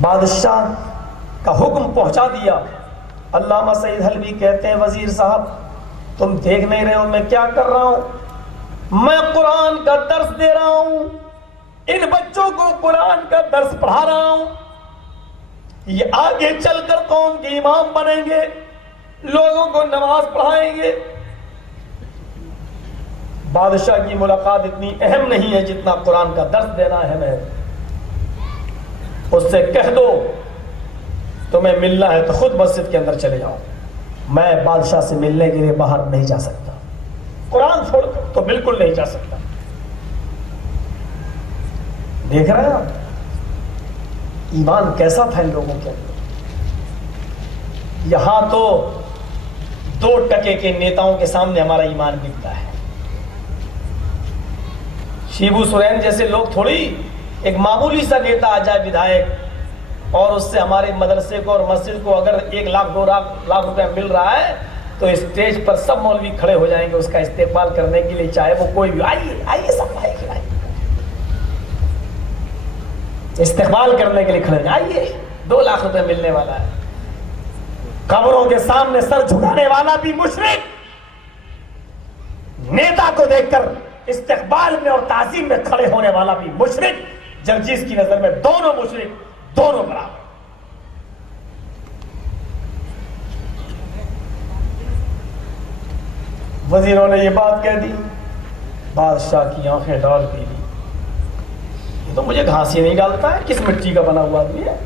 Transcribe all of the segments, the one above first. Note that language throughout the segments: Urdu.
بادشاہ کا حکم پہنچا دیا۔ علامہ سعید حلوی کہتے ہیں وزیر صاحب تم دیکھ نہیں رہے ہو میں کیا کر رہا ہوں؟ میں قرآن کا درس دے رہا ہوں، ان بچوں کو قرآن کا درس پڑھا رہا ہوں، یہ آگے چل کر قوم کے امام بنیں گے، لوگوں کو نماز پڑھائیں گے۔ بادشاہ کی ملاقات اتنی اہم نہیں ہے جتنا قرآن کا درس دینا اہم ہے۔ اس سے کہہ دو تمہیں ملنا ہے تو خود مسجد کے اندر چلے جاؤ، میں بادشاہ سے ملنے کے لیے باہر نہیں جا سکتا، قرآن چھوڑ کر تو بالکل نہیں جا سکتا۔ دیکھ رہے ہیں آپ ایمان کیسا تھا ان لوگوں کے اندر۔ یہاں تو 2% کے نیتاؤں کے سامنے ہمارا ایمان بکتا ہے۔ شیبو سورین جیسے لوگ تھوڑی، ایک معمولی سا نیتا آ جائے ودھائک اور اس سے ہمارے مدرسے کو اور مسجد کو اگر 1 لاکھ 2 لاکھ روپے مل رہا ہے تو اسٹیج پر سب مولوی کھڑے ہو جائیں گے اس کا استقبال کرنے کے لیے، چاہے وہ کوئی بھی آئیے آئیے سب آئیے استقبال کرنے کے لیے کھڑے ہیں، آئیے 2 لاکھ روپے ملنے والا ہے۔ قبروں کے سامنے سر جھکانے والا بھی مشرک، نیتا کو دیکھ کر استقبال میں اور تعظیم میں کھڑے ہونے والا بھی مشرک۔ جرجیس کی نظر میں دونوں مشرک، دونوں برابر۔ وزیروں نے یہ بات کہہ دی، بادشاہ کی آنکھیں ڈال پی لی، یہ تو مجھے گھاس ہی نہیں ڈالتا ہے، کس مٹی کا بنا ہوا آدمی ہے۔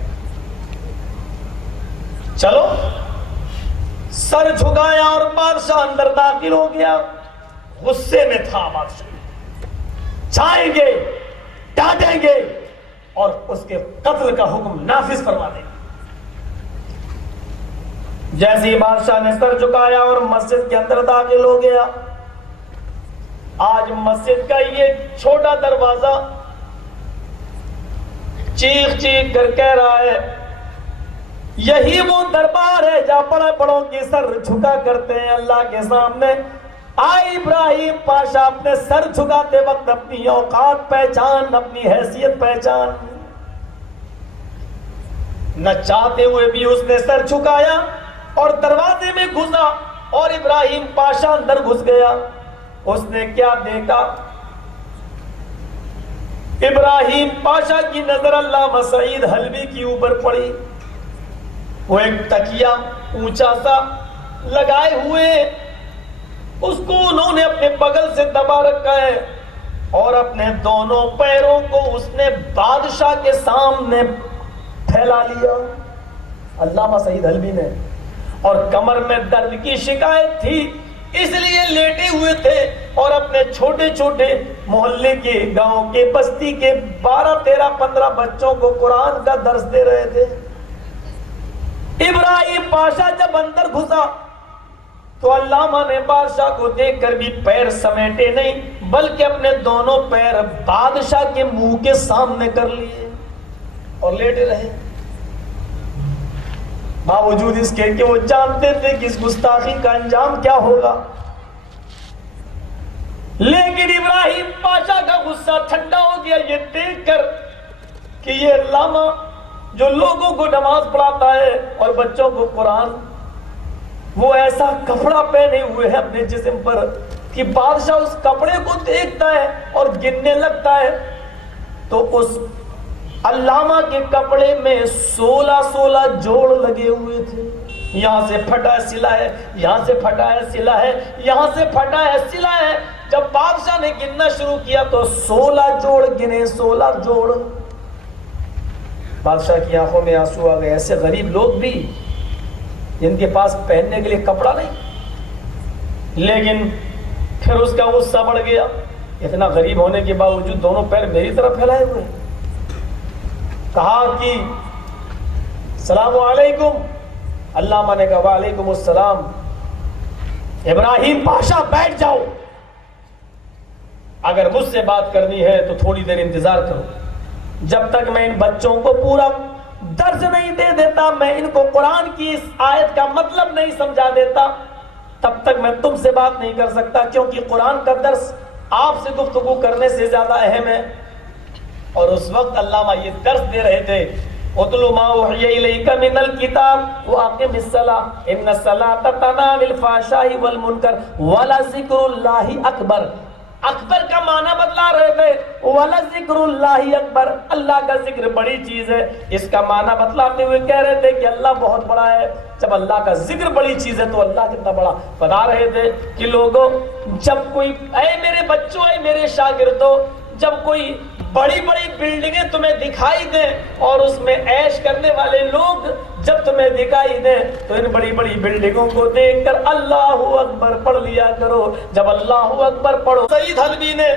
چلو سر جھکایا اور بادشاہ اندر داخل ہو گیا، غصے میں تھا بادشاہ، چاہیں گے ڈانٹیں گے اور اس کے قتل کا حکم نافذ فرما دیں گے۔ جیسے ہی بادشاہ نے سر جھکایا اور مسجد کے اندر داخل ہو گیا، آج مسجد کا یہ چھوٹا دروازہ چیخ چیخ کر کہہ رہا ہے یہی وہ دربار ہے جہاں بڑے بڑوں کے سر جھکا کرتے ہیں اللہ کے سامنے۔ آئے ابراہیم پاشا اپنے سر جھکاتے وقت اپنی اوقات پہچان، اپنی حیثیت پہچان، نہ چاہتے ہوئے بھی اس نے سر جھکایا اور دروازے میں گھسا اور ابراہیم پاشا اندر گھس گیا۔ اس نے کیا دیکھا؟ ابراہیم پاشا کی نظر علامہ سعید حلوی کی اوپر پڑی، وہ ایک تکیہ اونچا سا لگائے ہوئے، اس کو انہوں نے اپنے بغل سے دبا رکھا ہے اور اپنے دونوں پیروں کو اس نے بادشاہ کے سامنے پھیلا لیا علامہ سعید حلوی نے، اور کمر میں درد کی شکایت تھی اس لیے لیٹے ہوئے تھے اور اپنے چھوٹے چھوٹے محلے کے، گاؤں کے، بستی کے 12 13 15 بچوں کو قرآن کا درس دے رہے تھے۔ ابراہیم پاشا جب اندر گھسا تو علامہ نے بادشاہ کو دیکھ کر بھی پیر سمیٹے نہیں بلکہ اپنے دونوں پیر بادشاہ کے منہ کے سامنے کر لیے اور لیٹے رہے، باوجود اس کے کہ وہ جانتے تھے کہ اس گستاخی کا انجام کیا ہوگا۔ لیکن ابراہیم پاشا کا غصہ ٹھنڈا ہو گیا یہ دیکھ کر کہ یہ علامہ جو لوگوں کو نماز پڑھاتا ہے اور بچوں کو قرآن، وہ ایسا کپڑا پہنے ہوئے ہے اپنے جسم پر کہ بادشاہ اس کپڑے کو دیکھتا ہے اور گننے لگتا ہے تو اس علامہ کے کپڑے میں 16 جوڑ لگے ہوئے تھے، یہاں سے پھٹا ہے سلا ہے، یہاں سے پھٹا ہے سلا ہے، یہاں سے پھٹا ہے سلا ہے۔ جب بادشاہ نے گننا شروع کیا تو 16 جوڑ گنے، 16 جوڑ۔ بادشاہ کی آنکھوں میں آنسو آ گئے، ایسے غریب لوگ بھی جن کے پاس پہننے کے لیے کپڑا نہیں۔ لیکن پھر اس کا غصہ بڑھ گیا، اتنا غریب ہونے کے باوجود دونوں پیر میری طرف پھیلائے ہوئے۔ کہا کہ السلام علیکم، علامہ نے کہا وعلیکم السلام۔ ابراہیم پاشا بیٹھ جاؤ، اگر مجھ سے بات کرنی ہے تو تھوڑی دیر انتظار کرو، جب تک میں ان بچوں کو پورا درس نہیں دے دیتا، میں ان کو قرآن کی اس آیت کا مطلب نہیں سمجھا دیتا، تب تک میں تم سے بات نہیں کر سکتا، کیونکہ قرآن کا درس آپ سے گفتگو کرنے سے زیادہ اہم ہے۔ اور اس وقت علامہ یہ درس دے رہے تھے اتل ما اوحی الیک من الکتاب واقم الصلاۃ ان الصلاۃ تنہی عن الفحشاء والمنکر ولذکر اللہ اکبر. اکبر کا معنی بتلا رہے تھے، ولذکر اللہ اکبر، اللہ کا ذکر بڑی چیز ہے. اس کا معنی بتلاتے ہوئے کہہ رہے تھے کہ اللہ بہت بڑا ہے. جب اللہ کا ذکر بڑی چیز ہے تو اللہ کتنا بڑا. بتا رہے تھے کہ لوگوں جب کوئی، اے میرے بچوں، اے میرے شاگردوں، جب کوئی بڑی بڑی بلڈنگیں تمہیں دکھائی دیں اور اس میں عیش کرنے والے لوگ جب تمہیں دکھائی دیں تو ان بڑی بڑی بلڈنگوں کو دیکھ کر اللہ اکبر پڑھ لیا کرو. جب اللہ اکبر پڑھو، سعید حلبی نے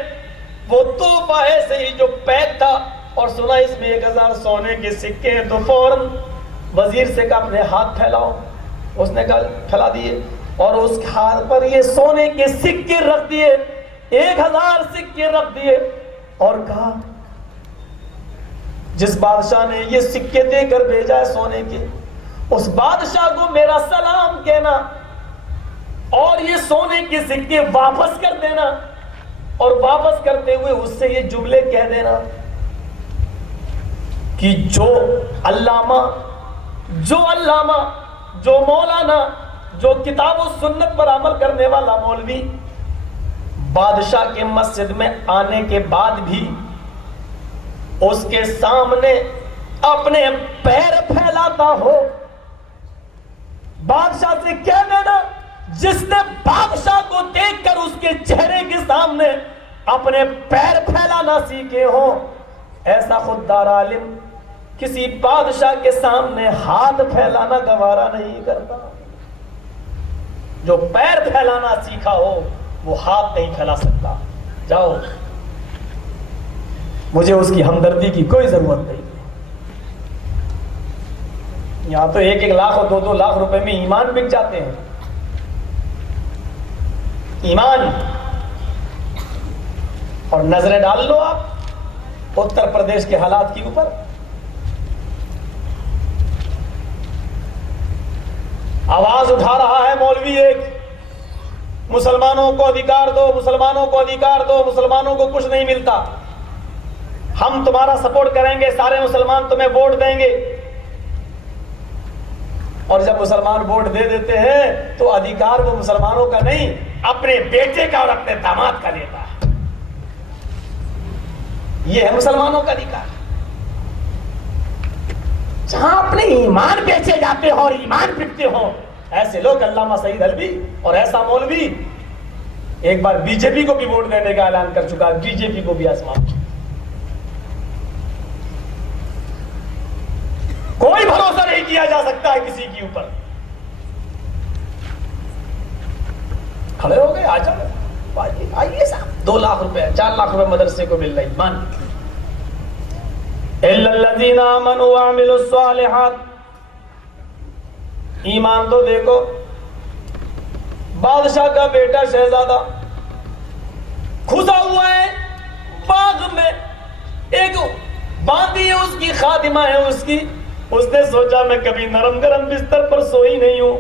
وہ تحفہ ایسے ہی جو پیک تھا اور سنا اس میں 1000 سونے کے سکے ہیں تو فوراً وزیر سے کہا اپنے ہاتھ پھیلاؤ. اس نے کہا پھیلا دیے اور اس ہاتھ پر یہ سونے کے سکے رکھ دیے، 1000 سکے رکھ دیے اور کہا جس بادشاہ نے یہ سکے دے کر بھیجا ہے سونے کے، اس بادشاہ کو میرا سلام کہنا اور یہ سونے کے سکے واپس کر دینا، اور واپس کرتے ہوئے اس سے یہ جملے کہہ دینا کہ جو علامہ، جو مولانا، جو کتاب و سنت پر عمل کرنے والا مولوی بادشاہ کے مسجد میں آنے کے بعد بھی اس کے سامنے اپنے پیر پھیلاتا ہو، بادشاہ سے کہہ دینا جس نے بادشاہ کو دیکھ کر اس کے چہرے کے سامنے اپنے پیر پھیلانا سیکھے ہو، ایسا خوددار عالم کسی بادشاہ کے سامنے ہاتھ پھیلانا گوارا نہیں کرتا. جو پیر پھیلانا سیکھا ہو وہ ہاتھ نہیں پھیلا سکتا. جاؤ، مجھے اس کی ہمدردی کی کوئی ضرورت نہیں. یہاں تو 1-1 لاکھ اور 2-2 لاکھ روپے میں ایمان بک جاتے ہیں. ایمان. اور نظریں ڈال لو آپ اتر پردیش کے حالات کے اوپر. آواز اٹھا رہا ہے مولوی ایک، مسلمانوں کو ادھیکار دو، مسلمانوں کو ادھیکار دو، مسلمانوں کو کچھ نہیں ملتا، ہم تمہارا سپورٹ کریں گے، سارے مسلمان تمہیں ووٹ دیں گے. اور جب مسلمان ووٹ دے دیتے ہیں تو ادھیکار وہ مسلمانوں کا نہیں، اپنے بیٹے کا اور اپنے داماد کا لیتا ہے. یہ ہے مسلمانوں کا ادھیکار. جہاں اپنے ایمان بیچے جاتے ہو اور ایمان بکتے ہو، ایسے لوگ علامہ سعید حلبی اور ایسا مولوی ایک بار بی جے پی کو بھی ووٹ دینے کا اعلان کر چکا، بی جے پی کو بھی آسمان. کوئی بھروسہ نہیں کیا جا سکتا ہے کسی کے اوپر. کھڑے ہو گئے، آ جاؤ، آئیے صاحب. 2 لاکھ روپے 4 لاکھ روپے مدرسے کو مل رہی. مان الا الذين امنوا وعملوا الصالحات. ایمان تو دیکھو، بادشاہ کا بیٹا شہزادہ گھسا ہوا ہے باغ میں، ایک باندھی ہے اس کی، خادمہ ہے اس کی. اس نے سوچا میں کبھی نرم گرم بستر پر سوئی نہیں ہوں،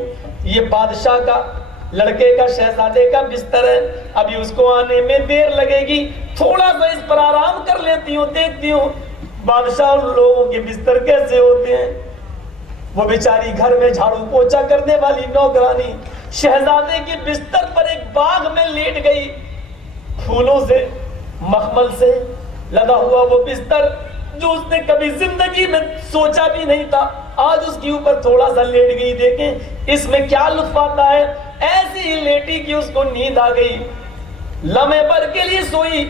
یہ بادشاہ کا لڑکے کا شہزادے کا بستر ہے، ابھی اس کو آنے میں دیر لگے گی، تھوڑا سا اس پر آرام کر لیتی ہوں، دیکھتی ہوں بادشاہ اور لوگوں کے بستر کیسے ہوتے ہیں. وہ بیچاری گھر میں جھاڑو پوچھا کرنے والی نوکرانی شہزادے کے بستر پر ایک باغ میں لیٹ گئی، پھولوں سے مخمل سے لگا ہوا وہ بستر جو اس نے کبھی زندگی میں سوچا بھی نہیں تھا، آج اس کے اوپر تھوڑا سا لیٹ گئی. دیکھیں اس میں کیا لطف آتا ہے. ایسی ہی لیٹی کہ اس کو نیند آ گئی، لمحے بھر کے لیے سوئی،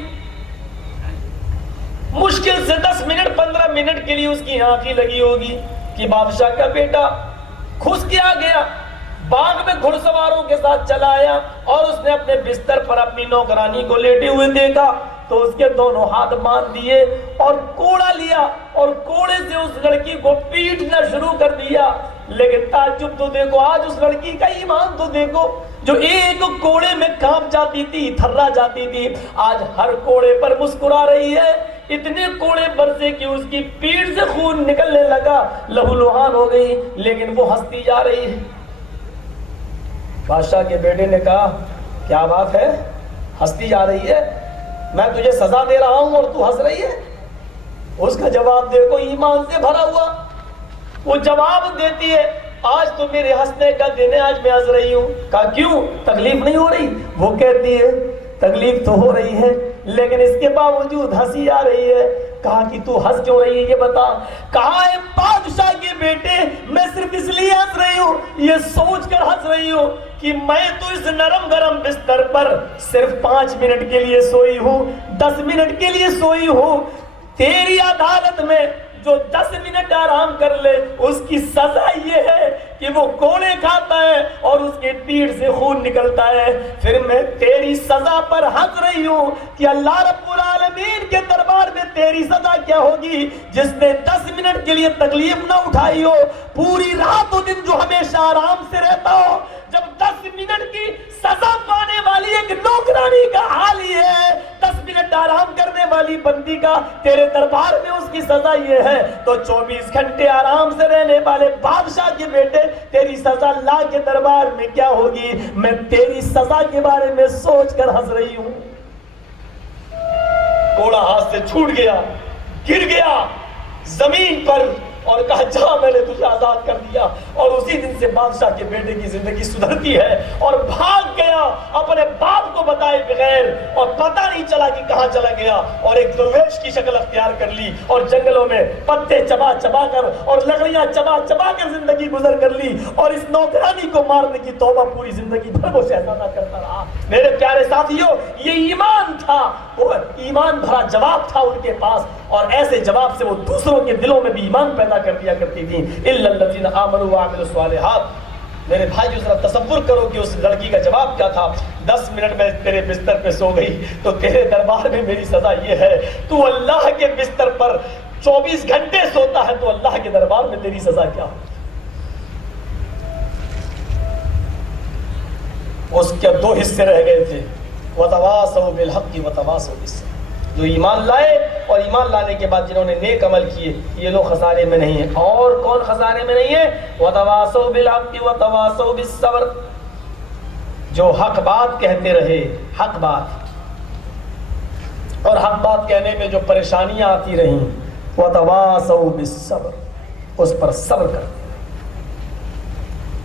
مشکل سے 10 منٹ 15 منٹ کے لیے اس کی آنکھیں لگی ہوگی کہ بادشاہ کا بیٹا گھس کے آ گیا. باغ میں گھڑ سواروں کے ساتھ چلا آیا اور اس نے اپنے بستر پر اپنی نوکرانی کو لیٹے ہوئے دیکھا تو اس کے دونوں ہاتھ باندھ دیے اور کوڑا لیا اور کوڑے سے اس لڑکی کو پیٹنا شروع کر دیا. لیکن تعجب تو دیکھو، آج اس لڑکی کا ایمان تو دیکھو، جو ایک کوڑے میں کانپ جاتی تھی، تھرا جاتی تھی، آج ہر کوڑے پر مسکرا رہی ہے. اتنے کوڑے برسے کہ اس کی پیٹھ سے خون نکلنے لگا، لہو لہان ہو گئی، لیکن وہ ہنستی جا رہی ہے. بادشاہ کے بیٹے نے کہا کیا بات ہے، ہنستی جا رہی ہے، میں تجھے سزا دے رہا ہوں اور تو ہنس رہی ہے. اس کا جواب دیکھو، ایمان سے بھرا ہوا وہ جواب دیتی ہے آج تو میرے ہنسنے کا دن ہے، آج میں ہنس رہی ہوں۔ کہا کیوں، تکلیف نہیں ہو رہی؟ وہ کہتی ہے تکلیف تو ہو رہی ہے لیکن اس کے باوجود ہنسی آ رہی ہے۔ کہا کہ تو ہنس کیوں رہی ہے یہ بتا؟ کہا ہے بادشاہ کے بیٹے میں صرف اس لیے ہنس رہی ہوں، یہ سوچ کر ہنس رہی ہوں کہ میں تو اس نرم گرم بستر پر صرف 5 منٹ کے لیے سوئی ہوں، 10 منٹ کے لیے سوئی ہوں، تیری عدالت میں جو 10 منٹ آرام کر لے اس کی سزا یہ ہے کہ وہ کوڑے کھاتا ہے اور اس کے پیٹ سے خون نکلتا ہے۔ پھر میں تیری سزا پر ہنس رہی ہوں کہ اللہ رب العالمین کے دربار میں تیری سزا کیا ہوگی؟ جس نے 10 منٹ کے لیے تکلیف نہ اٹھائی ہو، پوری رات و دن جو ہمیشہ آرام سے رہتا ہو، جب 10 منٹ کی سزا پانے والی ایک نوکرانی کا حال یہ ہے، 10 منٹ آرام کرنے والی بندی کا تیرے دربار میں اس کی سزا یہ ہے، تو 24 گھنٹے آرام سے رہنے والے بادشاہ کے بیٹے تیری سزا اللہ کے دربار میں کیا ہوگی؟ میں تیری سزا کے بارے میں سوچ کر ہنس رہی ہوں۔ گھوڑا ہاتھ سے چھوٹ گیا، گر گیا زمین پر اور کہا جہاں میں نے تجھے آزاد کر دیا۔ اور اسی دن سے بادشاہ کے بیٹے کی زندگی سدھرتی ہے اور بھاگ گیا اپنے باپ کو بتائے بغیر، اور پتہ نہیں چلا کہ کہاں چلا گیا، اور ایک درویش کی شکل اختیار کر لی اور جنگلوں میں پتے چبا چبا کر اور لکڑیاں چبا چبا کر زندگی گزر کر لی، اور اس نوکرانی کو مارنے کی توبہ پوری زندگی بھر وہ شہزادہ کرتا رہا۔ میرے پیارے ساتھیوں، یہ ایمان تھا، وہ ایمان بھرا جواب تھا ان کے پاس، اور ایسے جواب سے وہ دوسروں کے دلوں میں بھی ایمان پیدا کر دیا کرتی تھی۔ الا الذین آمنوا وعملوا الصالحات۔ میرے بھائیو ذرا تصور کرو کہ اس لڑکی کا جواب کیا تھا؟ 10 منٹ میں تیرے بستر پہ سو گئی تو تیرے دربار میں میری سزا یہ ہے، تو اللہ کے بستر پر 24 گھنٹے سوتا ہے تو اللہ کے دربار میں تیری سزا کیا ہو؟ اس کے 2 حصے رہ گئے تھے، وتواصوا بالحق وتواصوا بالصبر۔ جو ایمان لائے اور ایمان لانے کے بعد جنہوں نے نیک عمل کیے، یہ لوگ خسارے میں نہیں ہیں۔ اور کون خسارے میں نہیں ہے؟ وتواصوا بالحق وتواصوا بالصبر، جو حق بات کہتے رہے، حق بات، اور حق بات کہنے میں جو پریشانیاں آتی رہیں، وتواصوا بالصبر، اس پر صبر کرتے رہے۔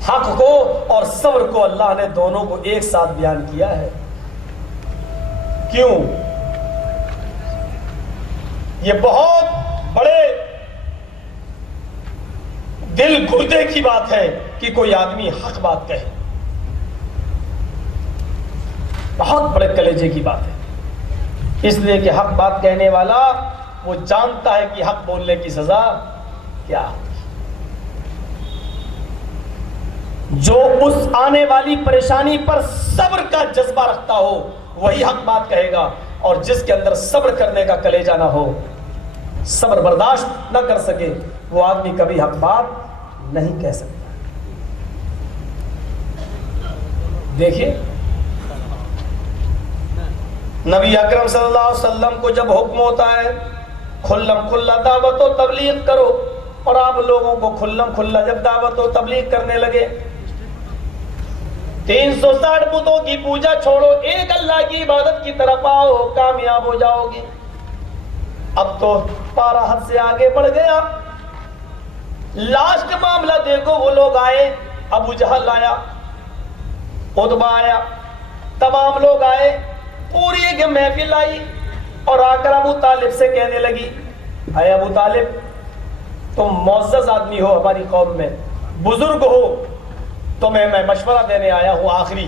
حق کو اور صبر کو اللہ نے دونوں کو ایک ساتھ بیان کیا ہے۔ کیوں؟ یہ بہت بڑے دل گردے کی بات ہے کہ کوئی آدمی حق بات کہے، بہت بڑے کلیجے کی بات ہے، اس لیے کہ حق بات کہنے والا وہ جانتا ہے کہ حق بولنے کی سزا کیا ہے۔ جو اس آنے والی پریشانی پر صبر کا جذبہ رکھتا ہو وہی حق بات کہے گا، اور جس کے اندر صبر کرنے کا کلیجہ نہ ہو، صبر برداشت نہ کر سکے، وہ آدمی کبھی حق بات نہیں کہہ سکتا۔ دیکھیے نبی اکرم صلی اللہ علیہ وسلم کو جب حکم ہوتا ہے کھلم کھلا دعوت و تبلیغ کرو، اور آپ لوگوں کو کھلم کھلا جب دعوت و تبلیغ کرنے لگے، 360 بتوں کی پوجا چھوڑو، ایک اللہ کی عبادت کی طرف آؤ، کامیاب ہو جاؤ گے۔ اب تو پارا حد سے آگے بڑھ گیا۔ لاسٹ معاملہ دیکھو، وہ لوگ آئے، ابو جہل آیا، عتبہ آیا، تمام لوگ آئے، پوری ایک محفل آئی، اور آ کر ابو طالب سے کہنے لگی، اے ابو طالب تم معزز آدمی ہو، ہماری قوم میں بزرگ ہو، تمہیں میں مشورہ دینے آیا ہوں آخری،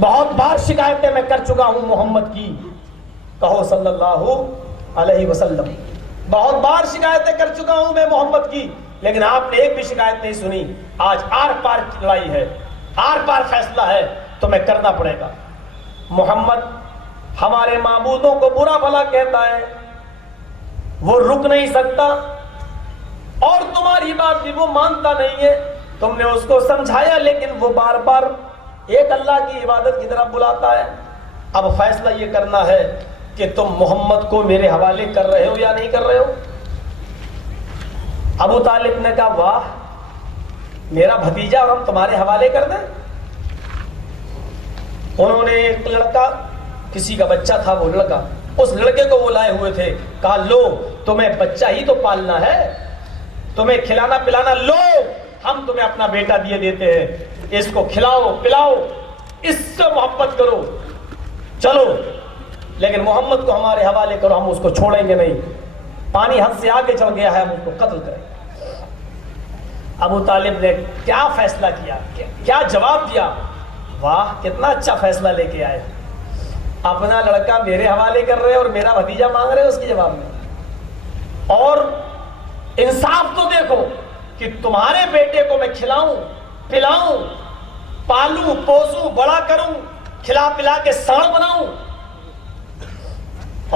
بہت بار شکایتیں میں کر چکا ہوں محمد کی، کہو صلی اللہ علیہ وسلم، بہت بار شکایتیں کر چکا ہوں میں محمد کی، لیکن آپ نے ایک بھی شکایت نہیں سنی۔ آج آر پار کی لڑائی ہے، آر پار فیصلہ ہے، تمہیں کرنا پڑے گا۔ محمد ہمارے معبودوں کو برا بھلا کہتا ہے، وہ رک نہیں سکتا، اور تمہاری بات بھی وہ مانتا نہیں ہے، تم نے اس کو سمجھایا لیکن وہ بار بار ایک اللہ کی عبادت کی طرف بلاتا ہے۔ اب فیصلہ یہ کرنا ہے کہ تم محمد کو میرے حوالے کر رہے ہو یا نہیں کر رہے ہو۔ ابو طالب نے کہا واہ، میرا بھتیجا اور ہم تمہارے حوالے کر دیں؟ انہوں نے ایک لڑکا، کسی کا بچہ تھا وہ لڑکا، اس لڑکے کو وہ لائے ہوئے تھے، کہا لو تمہیں بچہ ہی تو پالنا ہے، تمہیں کھلانا پلانا، لو ہم تمہیں اپنا بیٹا دیے دیتے ہیں، اس کو کھلاؤ پلاؤ، اس سے محبت کرو، چلو لیکن محمد کو ہمارے حوالے کرو، ہم اس کو چھوڑیں گے نہیں، پانی حد سے آگے چل گیا ہے، ہم اس کو قتل کریں گے۔ ابو طالب نے کیا فیصلہ کیا، کیا جواب دیا، واہ کتنا اچھا فیصلہ لے کے آئے، اپنا لڑکا میرے حوالے کر رہے اور میرا بھتیجا مانگ رہے اس کے جواب میں۔ اور انصاف تو دیکھو کہ تمہارے بیٹے کو میں کھلاؤں پلاؤں پالوں پوسوں بڑا کروں، کھلا پلا کے ساڑ بناؤں،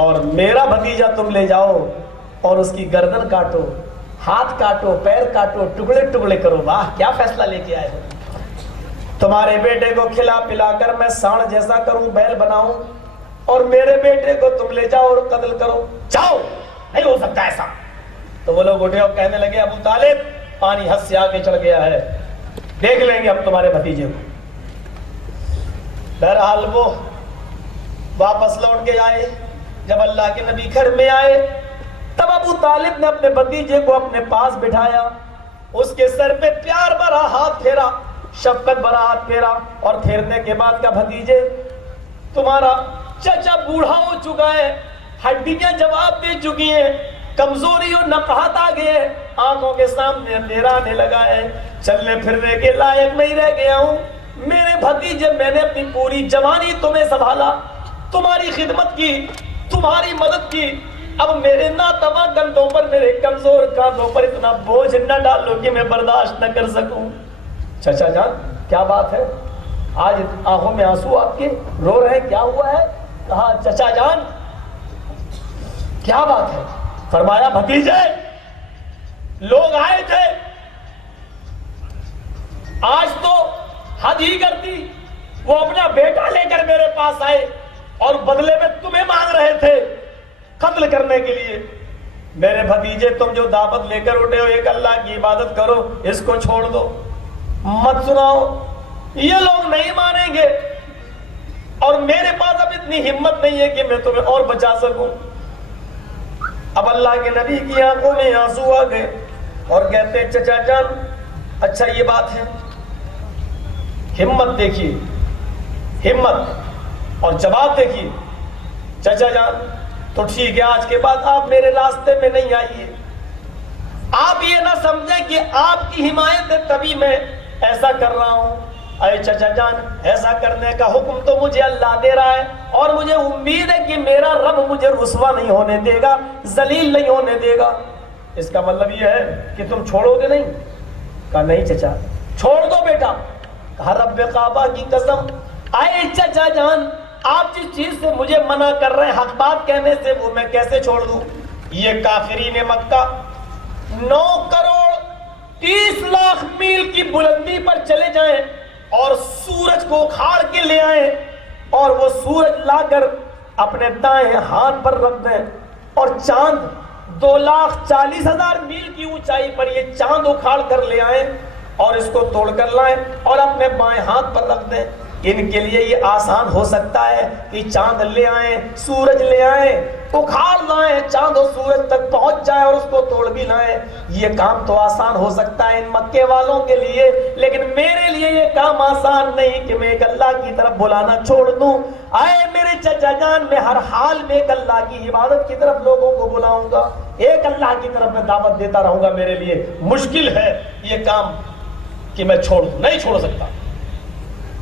اور میرا بھتیجا تم لے جاؤ اور اس کی گردن کاٹو، ہاتھ کاٹو، پیر کاٹو، ٹکڑے ٹکڑے کرو، واہ کیا فیصلہ لے کے آئے ہو۔ تمہارے بیٹے کو کھلا پلا کر میں ساڑ جیسا کروں، بیل بناؤں، اور میرے بیٹے کو تم لے جاؤ اور قتل کرو، جاؤ نہیں ہو سکتا ایسا۔ تو وہ لوگ اٹھے اور کہنے لگے ابو طالب پانی حد سے آگے چڑھ گیا ہے، دیکھ لیں گے اب تمہارے بھتیجے کو۔ بہرحال وہ واپس لوٹ کے آئے، جب اللہ کے نبی گھر میں آئے تب ابو طالب نے اپنے بھتیجے کو اپنے پاس بٹھایا، اس کے سر پہ پیار بھرا ہاتھ پھیرا، شفقت بھرا ہاتھ پھیرا، اور پھیرنے کے بعد کہا بھتیجے تمہارا چچا بوڑھا ہو چکا ہے، ہڈیاں جواب دے چکی ہیں، کمزوری اور نقاہت آ گئی ہے، آنکھوں کے سامنے اندھیرا آنے لگا ہے، چلنے پھرنے کے لائق نہیں رہ گیا ہوں، میرے بھتیجے میں نے اپنی پوری جوانی تمہیں سنبھالا، تمہاری خدمت کی، تمہاری مدد کی، اب میرے ناتواں کندھوں پر، میرے کمزور کاندھوں پر اتنا بوجھ نہ ڈالو کہ میں برداشت نہ کر سکوں۔ چچا جان کیا بات ہے، آج آنکھوں میں آنسو آپ کے، رو رہے ہیں، کیا ہوا ہے؟ کہا چچا جان کیا بات ہے؟ فرمایا بھتیجے لوگ آئے تھے، آج تو حد ہی کرتی، وہ اپنا بیٹا لے کر میرے پاس آئے اور بدلے میں تمہیں مانگ رہے تھے قتل کرنے کے لیے۔ میرے بھتیجے تم جو دعوت لے کر اٹھے ہو ایک اللہ کی عبادت کرو، اس کو چھوڑ دو، مت سناؤ، یہ لوگ نہیں مانیں گے، اور میرے پاس اب اتنی ہمت نہیں ہے کہ میں تمہیں اور بچا سکوں۔ اب اللہ کے نبی کی آنکھوں میں آنسو آ گئے اور کہتے ہیں چچا جان اچھا یہ بات ہے، ہمت دیکھیے، ہمت اور جواب دیکھیے، چچا جان تو ٹھیک ہے آج کے بعد آپ میرے راستے میں نہیں آئیے، آپ یہ نہ سمجھیں کہ آپ کی حمایت ہے تبھی میں ایسا کر رہا ہوں، اے چچا جان ایسا کرنے کا حکم تو مجھے اللہ دے رہا ہے، اور مجھے امید ہے کہ میرا رب مجھے رسوا نہیں ہونے دے گا، ذلیل نہیں ہونے دے گا، اس کا مطلب یہ ہے کہ تم چھوڑو گے نہیں؟ کہا نہیں چچا چھوڑ دو بیٹا۔ کہا رب کعبہ کی قسم، اے چچا جان آپ جس چیز سے مجھے منع کر رہے ہیں حق بات کہنے سے، وہ میں کیسے چھوڑ دوں؟ یہ کافرین مکہ 9 کروڑ 30 لاکھ میل کی بلندی پر چلے جائیں اور سورج کو اکھاڑ کے لے آئیں، اور وہ سورج لا کر اپنے دائیں ہاتھ پر رکھ دیں، اور چاند 2,40,000 میل کی اونچائی پر یہ چاند اکھاڑ کر لے آئیں اور اس کو توڑ کر لائیں اور اپنے بائیں ہاتھ پر رکھ دیں۔ ان کے لیے یہ آسان ہو سکتا ہے کہ چاند لے آئیں، سورج لے آئیں، اکھاڑ لائیں، چاند اور سورج تک پہنچ جائیں اور اس کو توڑ بھی لائیں، یہ کام تو آسان ہو سکتا ہے ان مکے والوں کے لیے، لیکن میرے لیے یہ کام آسان نہیں کہ میں ایک اللہ کی طرف بلانا چھوڑ دوں۔ آئے میرے چچا جان میں ہر حال میں ایک اللہ کی عبادت کی طرف لوگوں کو بلاؤں گا، ایک اللہ کی طرف میں دعوت دیتا رہوں گا، میرے لیے مشکل ہے یہ کام کہ میں چھوڑ دوں، نہیں چھوڑ سکتا۔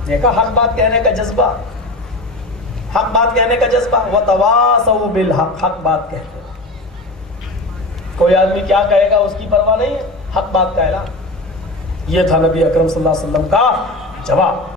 دیکھا حق بات کہنے کا جذبہ، حق بات کہنے کا جذبہ، وَتَوَاصَوْا بِالْحَقِّ، حق بات کہتے ہیں، کوئی آدمی کیا کہے گا اس کی پرواہ نہیں ہے، حق بات کا اعلان۔ یہ تھا نبی اکرم صلی اللہ علیہ وسلم کا جواب۔